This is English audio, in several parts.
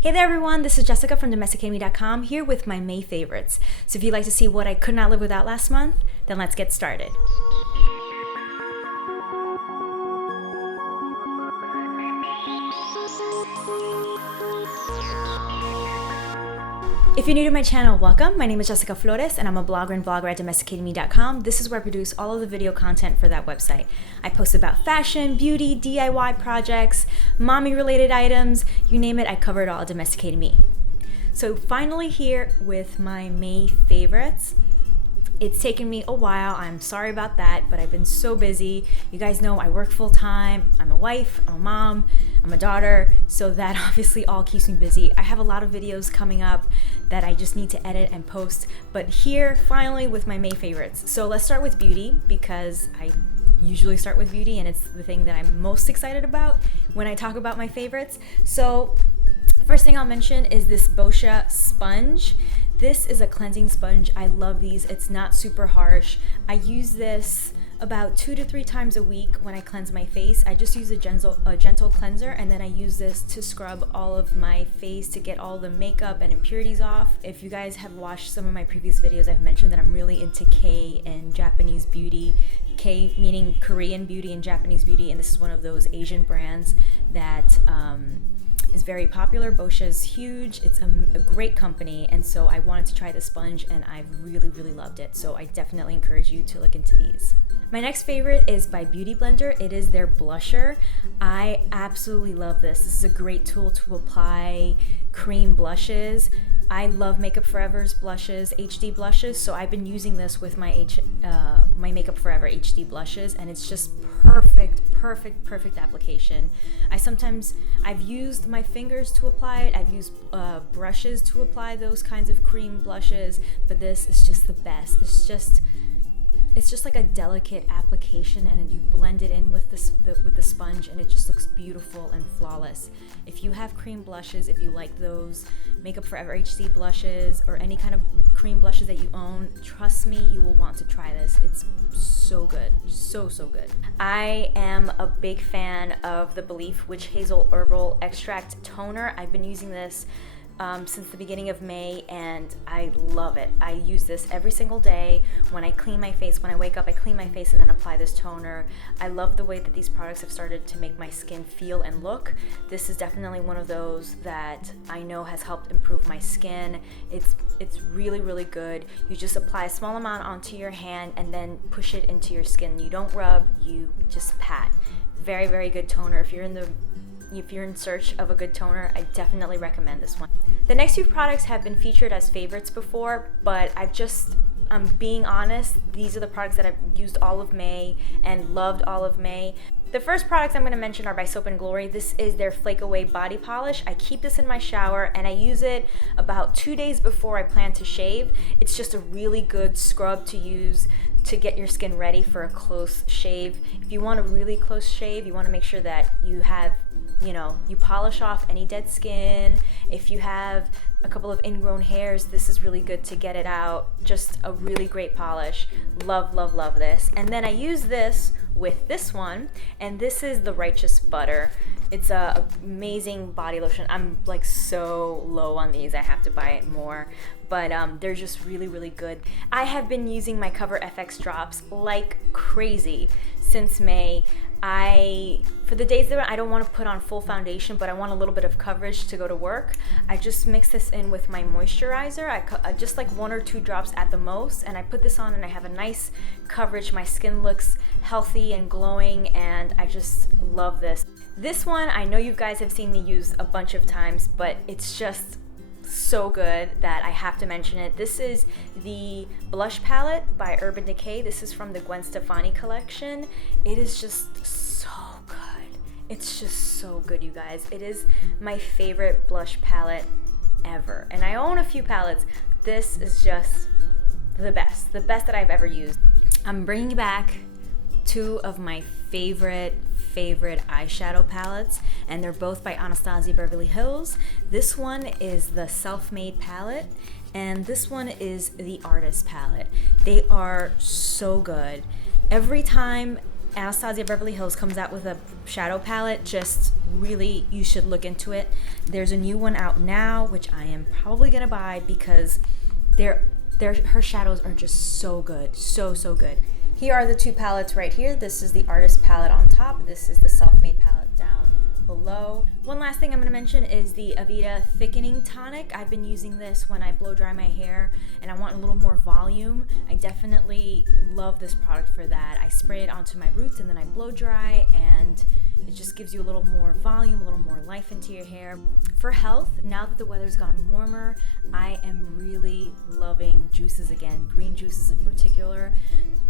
Hey there everyone, this is Jessica from domesticacademy.com here with my May favorites. So if you'd like to see what I could not live without last month, then let's get started. If you're new to my channel, welcome. My name is Jessica Flores and I'm a blogger and vlogger at domesticacademy.com. This is where I produce all of the video content for that website. I post about fashion, beauty, DIY projects, mommy related items, you name it, I cover it all at Domesticated Me. So finally here with my May favorites. It's taken me a while, I'm sorry about that, but I've been so busy. You guys know I work full time, I'm a wife, I'm a mom, I'm a daughter, so that obviously all keeps me busy. I have a lot of videos coming up that I just need to edit and post, but here finally with my May favorites. So let's start with beauty because I usually start with beauty and it's the thing that I'm most excited about when I talk about my favorites. So first thing I'll mention is this Boscia sponge. This is a cleansing sponge. I love these. It's not super harsh. I use this about 2 to 3 times a week when I cleanse my face. I just use a gentle cleanser and then I use this to scrub all of my face to get all the makeup and impurities off. If you guys have watched some of my previous videos, I've mentioned that I'm really into K and Japanese beauty. K meaning Korean beauty and Japanese beauty, and this is one of those Asian brands that is very popular. Boscia is huge. It's a great company, and so I wanted to try the sponge and I've really loved it. So I definitely encourage you to look into these. My next favorite is by Beauty Blender. It is their blusher. I absolutely love this. This is a great tool to apply cream blushes. I love Makeup Forever's blushes, HD blushes, so I've been using this with my my Makeup Forever HD blushes, and it's just perfect application. I've used my fingers to apply it. I've used brushes to apply those kinds of cream blushes, but this is just the best. It's just like a delicate application, and then you blend it in with the sponge, and it just looks beautiful and flawless. If you have cream blushes, if you like those Makeup Forever HD blushes or any kind of cream blushes that you own, trust me, you will want to try this. It's so good, so good. I am a big fan of the Belief Witch Hazel Herbal Extract Toner. I've been using this since the beginning of May and I love it. I use this every single day when I clean my face. When I wake up, I clean my face and then apply this toner. I love the way that these products have started to make my skin feel and look. This is definitely one of those that I know has helped improve my skin. It's really good. You just apply a small amount onto your hand and then push it into your skin. You don't rub, you just pat. Very good toner. If you're in search of a good toner, I definitely recommend this one. The next few products have been featured as favorites before, but I'm being honest, these are the products that I've used all of May and loved all of May. The first products I'm going to mention are by Soap & Glory. This is their Flake Away Body Polish. I keep this in my shower and I use it about 2 days before I plan to shave. It's just a really good scrub to use to get your skin ready for a close shave. If you want a really close shave, you want to make sure that you have, you polish off any dead skin. If you have a couple of ingrown hairs, this is really good to get it out. Just a really great polish. Love this. And then I use this with this one, and this is the Righteous Butter. It's a amazing body lotion. I'm like so low on these, I have to buy it more, but they're just really good. I have been using my Cover FX drops like crazy since May. For the days that I don't want to put on full foundation, but I want a little bit of coverage to go to work, I just mix this in with my moisturizer. I just like 1 or 2 drops at the most, and I put this on and I have a nice coverage. My skin looks healthy and glowing, and I just love this. This one, I know you guys have seen me use a bunch of times, but it's just so good that I have to mention it. This is the blush palette by Urban Decay. This is from the Gwen Stefani collection. It is just so good. It's just so good, you guys. It is my favorite blush palette ever. And I own a few palettes. This is just the best that I've ever used. I'm bringing back 2 of my favorite eyeshadow palettes, and they're both by Anastasia Beverly Hills. This one is the Self-Made palette, and this one is the Artist palette. They are so good. Every time Anastasia Beverly Hills comes out with a shadow palette. Just really, you should look into it. There's a new one out now, which I am probably gonna buy because her shadows are just so good, so good. Here are the two palettes right here. This is the artist palette on top. This is the self-made palette down below. One last thing I'm going to mention is the Aveda Thickening Tonic. I've been using this when I blow dry my hair and I want a little more volume. I definitely love this product for that. I spray it onto my roots and then I blow dry, and it just gives you a little more volume, a little more life into your hair. For health, now that the weather's gotten warmer, I am really loving juices again, green juices in particular.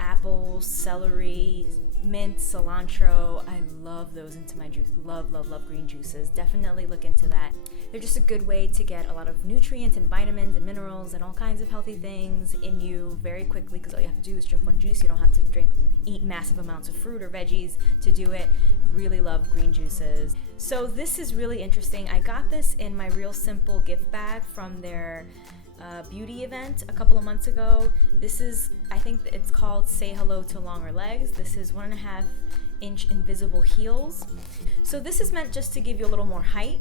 Apples, celery, mint, cilantro. I love those into my juice. Love green juices. Definitely look into that. They're just a good way to get a lot of nutrients and vitamins and minerals and all kinds of healthy things in you very quickly, because all you have to do is drink one juice. You don't have to eat massive amounts of fruit or veggies to do it. Really love green juices. So this is really interesting. I got this in my Real Simple gift bag from their beauty event a couple of months ago. This is, I think it's called Say Hello to Longer Legs. This is 1.5 inch invisible heels. So this is meant just to give you a little more height.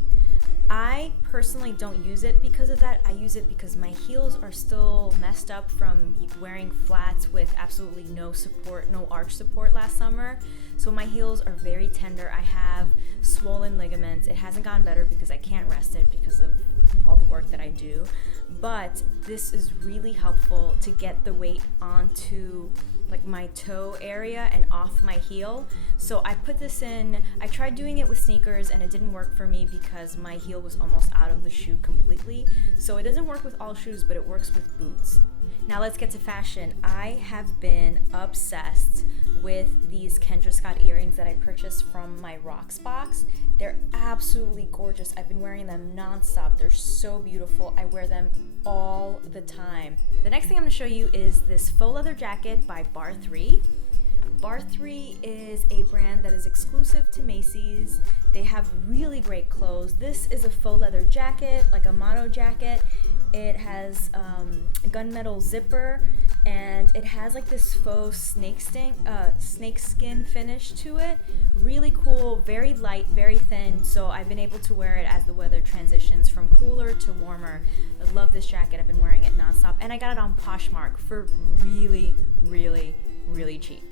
I personally don't use it because of that. I use it because my heels are still messed up from wearing flats with absolutely no support, no arch support last summer. So my heels are very tender. I have swollen ligaments. It hasn't gotten better because I can't rest it because of all the work that I do. But this is really helpful to get the weight onto like my toe area and off my heel. So I put this in. I tried doing it with sneakers and it didn't work for me because my heel was almost out of the shoe completely. So it doesn't work with all shoes, but it works with boots. Now let's get to fashion. I have been obsessed with these Kendra Scott earrings that I purchased from my Rocks box. They're absolutely gorgeous. I've been wearing them nonstop. They're so beautiful. I wear them all the time. The next thing I'm gonna show you is this faux leather jacket by Bar 3. Bar 3 is a brand that is exclusive to Macy's. They have really great clothes. This is a faux leather jacket, like a motto jacket. It has a gunmetal zipper, and it has like this faux snake skin finish to it. Really cool, very light, very thin. So I've been able to wear it as the weather transitions from cooler to warmer. I love this jacket. I've been wearing it nonstop, and I got it on Poshmark for really cheap.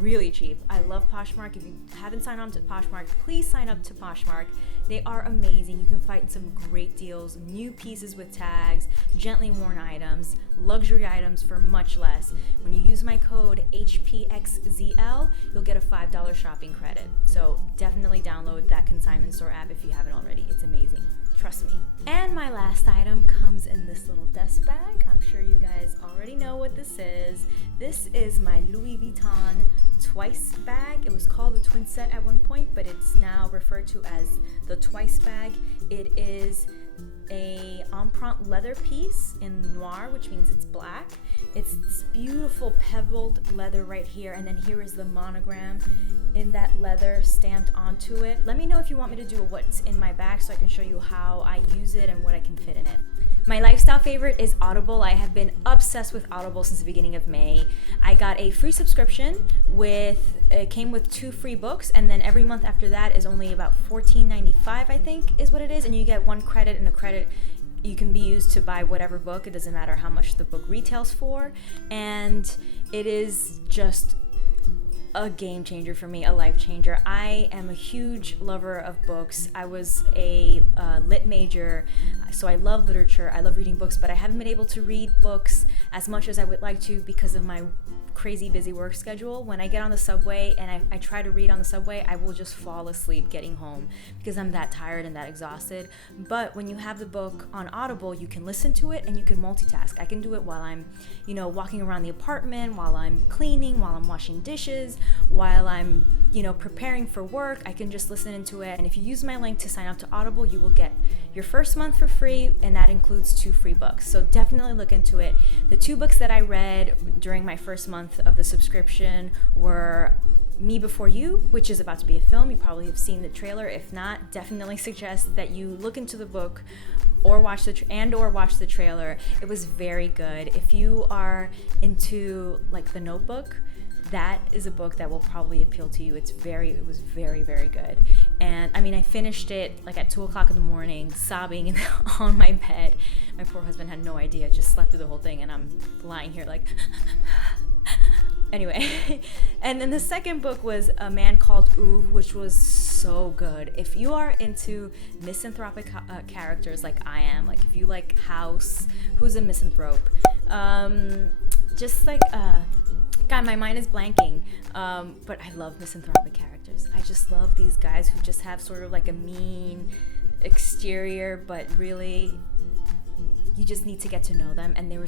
Really cheap. I love Poshmark. If you haven't signed on to Poshmark, please sign up to Poshmark. They are amazing. You can find some great deals, new pieces with tags, gently worn items, luxury items for much less. When you use my code HPXZL, you'll get a $5 shopping credit. So definitely download that consignment store app if you haven't already. It's amazing. Trust me. And my last item comes in this little desk bag. I'm sure you guys already know what this is. This is my Louis Vuitton Twice bag. It was called the Twin Set at one point, but it's now referred to as the Twice bag. It is a empreinte leather piece in noir, which means it's black. It's this beautiful pebbled leather right here, and then here is the monogram in that leather stamped onto it. Let me know if you want me to do a what's in my bag so I can show you how I use it and what I can fit in it. My lifestyle favorite is Audible. I have been obsessed with Audible since the beginning of May. I got a free subscription it came with 2 free books, and then every month after that is only about $14.95, I think is what it is, and you get 1 credit, and a credit you can be used to buy whatever book. It doesn't matter how much the book retails for, and it is just a game changer for me, a life changer. I am a huge lover of books. I was a lit major, so I love literature. I love reading books, but I haven't been able to read books as much as I would like to because of my crazy busy work schedule. When I get on the subway and I try to read on the subway, I will just fall asleep getting home because I'm that tired and that exhausted. But when you have the book on Audible, you can listen to it and you can multitask. I can do it while I'm, walking around the apartment, while I'm cleaning, while I'm washing dishes, while I'm, preparing for work. I can just listen into it. And if you use my link to sign up to Audible, you will get your first month for free, and that includes 2 free books. So definitely look into it. The 2 books that I read during my first month of the subscription were Me Before You, which is about to be a film. You probably have seen the trailer. If not, definitely suggest that you look into the book or watch the trailer. It was very good. If you are into like The Notebook, that is a book that will probably appeal to you. It was very, very good. And I mean, I finished it like at 2 o'clock in the morning, sobbing on my bed. My poor husband had no idea, just slept through the whole thing, and I'm lying here like anyway. And then the second book was A Man Called Ove, which was so good. If you are into misanthropic characters like I am, like if you like House, who's a misanthrope, just like God, my mind is blanking, but I love misanthropic characters. I just love these guys who just have sort of like a mean exterior, but really you just need to get to know them. And Uwe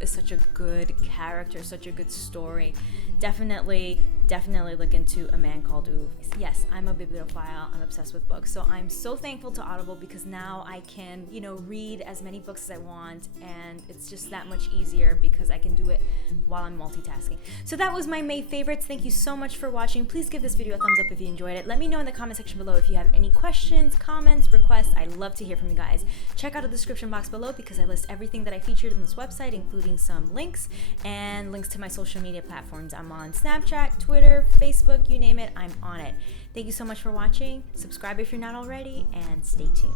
is such a good character, such a good story. Definitely look into A Man Called Uwe. Yes, I'm a bibliophile. I'm obsessed with books. So I'm so thankful to Audible because now I can, read as many books as I want, and it's just that much easier because I can do it while I'm multitasking. So that was my May favorites. Thank you so much for watching. Please give this video a thumbs up if you enjoyed it. Let me know in the comment section below if you have any questions, comments, requests. I'd love to hear from you guys. Check out the description box below because I list everything that I featured in this website, including some links and links to my social media platforms. I'm on Snapchat, Twitter, Facebook, you name it, I'm on it. Thank you so much for watching. Subscribe if you're not already, and stay tuned.